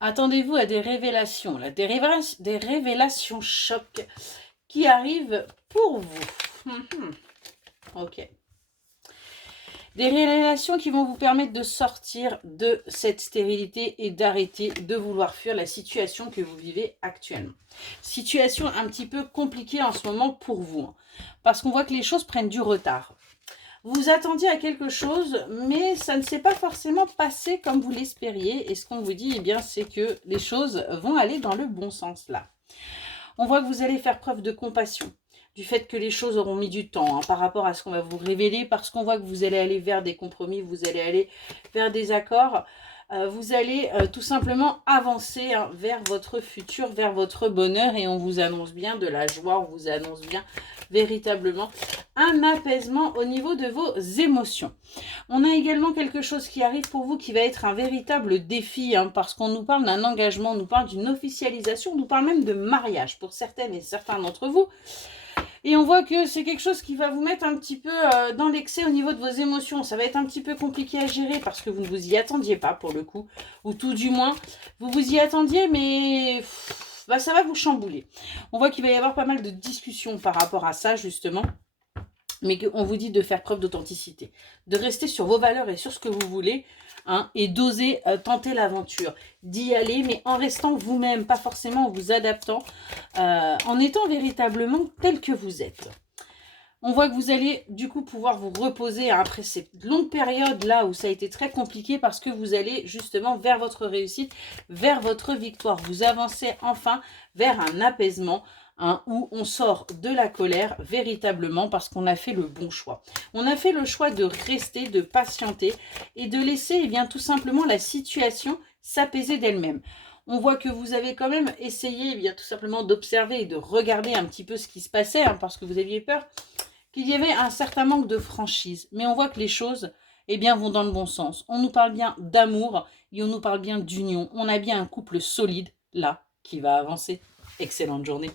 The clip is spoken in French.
Attendez-vous à des révélations, là, des révélations chocs qui arrivent pour vous. Ok. Des révélations qui vont vous permettre de sortir de cette stérilité et d'arrêter de vouloir fuir la situation que vous vivez actuellement. Situation un petit peu compliquée en ce moment pour vous, parce qu'on voit que les choses prennent du retard. Vous attendiez à quelque chose, mais ça ne s'est pas forcément passé comme vous l'espériez. Et ce qu'on vous dit, eh bien, c'est que les choses vont aller dans le bon sens là. On voit que vous allez faire preuve de compassion, du fait que les choses auront mis du temps par rapport à ce qu'on va vous révéler, parce qu'on voit que vous allez aller vers des compromis, vous allez aller vers des accords, vous allez tout simplement avancer vers votre futur, vers votre bonheur, et on vous annonce bien de la joie, on vous annonce bien véritablement un apaisement au niveau de vos émotions. On a également quelque chose qui arrive pour vous qui va être un véritable défi, parce qu'on nous parle d'un engagement, on nous parle d'une officialisation, on nous parle même de mariage pour certaines et certains d'entre vous. Et on voit que c'est quelque chose qui va vous mettre un petit peu dans l'excès au niveau de vos émotions. Ça va être un petit peu compliqué à gérer parce que vous ne vous y attendiez pas pour le coup. Ou tout du moins, vous vous y attendiez, mais ça va vous chambouler. On voit qu'il va y avoir pas mal de discussions par rapport à ça, justement. Mais on vous dit de faire preuve d'authenticité, de rester sur vos valeurs et sur ce que vous voulez, et d'oser tenter l'aventure, d'y aller, mais en restant vous-même, pas forcément en vous adaptant, en étant véritablement tel que vous êtes. On voit que vous allez du coup pouvoir vous reposer après cette longue période là où ça a été très compliqué, parce que vous allez justement vers votre réussite, vers votre victoire. Vous avancez enfin vers un apaisement, où on sort de la colère véritablement parce qu'on a fait le bon choix. On a fait le choix de rester, de patienter et de laisser tout simplement la situation s'apaiser d'elle-même. On voit que vous avez quand même essayé tout simplement d'observer et de regarder un petit peu ce qui se passait, parce que vous aviez peur qu'il y avait un certain manque de franchise. Mais on voit que les choses vont dans le bon sens. On nous parle bien d'amour et on nous parle bien d'union. On a bien un couple solide là qui va avancer. Excellente journée.